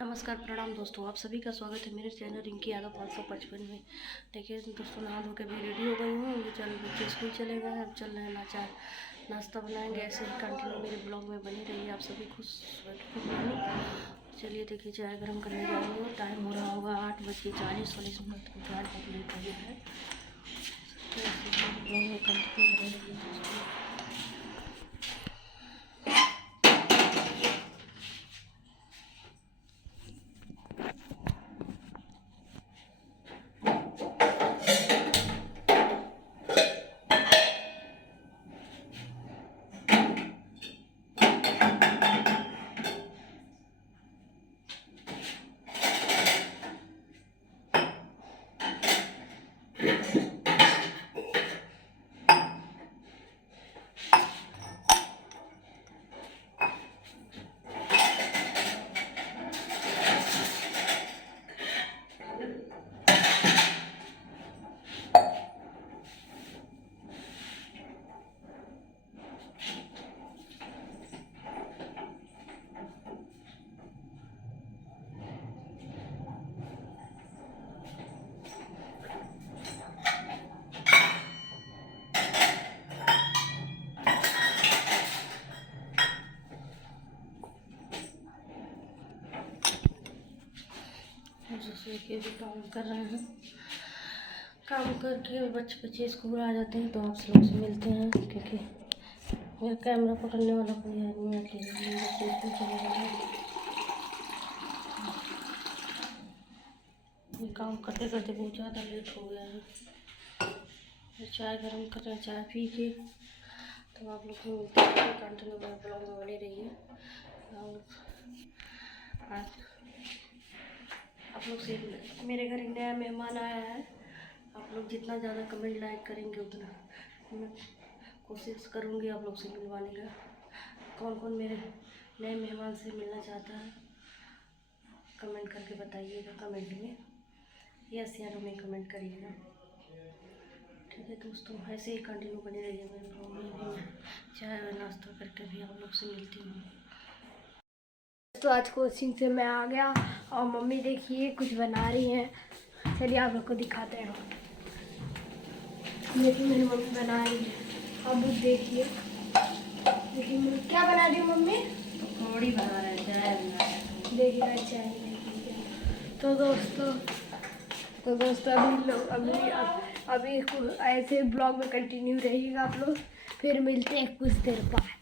नमस्कार प्रणाम दोस्तों, आप सभी का स्वागत है मेरे चैनल रिंकी यादव 555 में। देखिए दोस्तों, नहा धो के भी रेडी हो गई हूँ। चल बच्चे स्कूल चले गए हैं, अब चल रहे हैं नाश्ता बनाएंगे। ऐसे ही कंटिन्यू मेरे ब्लॉग में बनी रही है। आप सभी खुश मानी। चलिए देखिए, चाय गर्म करने जा रही हूँ। टाइम हो रहा होगा 8:40 कुछ 8 तक लेट हो गया है। ब्लॉग में कंटिन्यू बनी रही है दोस्तों। देखिए भी काम कर रहे हैं। काम करके बच्चे स्कूल आ जाते हैं तो आप लोग से मिलते हैं, क्योंकि मेरा कैमरा पकड़ने वाला कोई है नहीं। अकेले बच्चे स्कूल चले गए हैं। काम करते करते बहुत ज़्यादा लेट हो गया है। चाय गर्म कर रहे हैं, चाय पी के तो आप लोग को मिलते हैं। कंटिन्यू ब्लॉग में बने रहिए। और आज आप लोग से मेरे घर एक नया मेहमान आया है। आप लोग जितना ज़्यादा कमेंट लाइक करेंगे उतना मैं कोशिश करूँगी आप लोग से मिलवाने का। कौन कौन मेरे नए मेहमान से मिलना चाहता है कमेंट करके बताइएगा। कमेंट में यस या नो में कमेंट करिएगा, ठीक है दोस्तों। ऐसे ही कंटिन्यू बने रहिए मेरे ब्लॉग में। भी मैं चाय और नाश्ता करके भी आप लोग से मिलती हूँ। तो आज कोचिंग से मैं आ गया और मम्मी देखिए कुछ बना रही हैं। चलिए आप लोग को दिखाते हैं। देखिए मेरी मम्मी बना रही है। अब देखिए क्या बना रही हूँ मम्मी। पकौड़ी बना रहे हैं, चाय बना रहे हैं। देखिए चाय। तो दोस्तों अभी ऐसे ब्लॉग में कंटिन्यू रहिएगा आप लोग। फिर मिलते हैं कुछ देर बाद।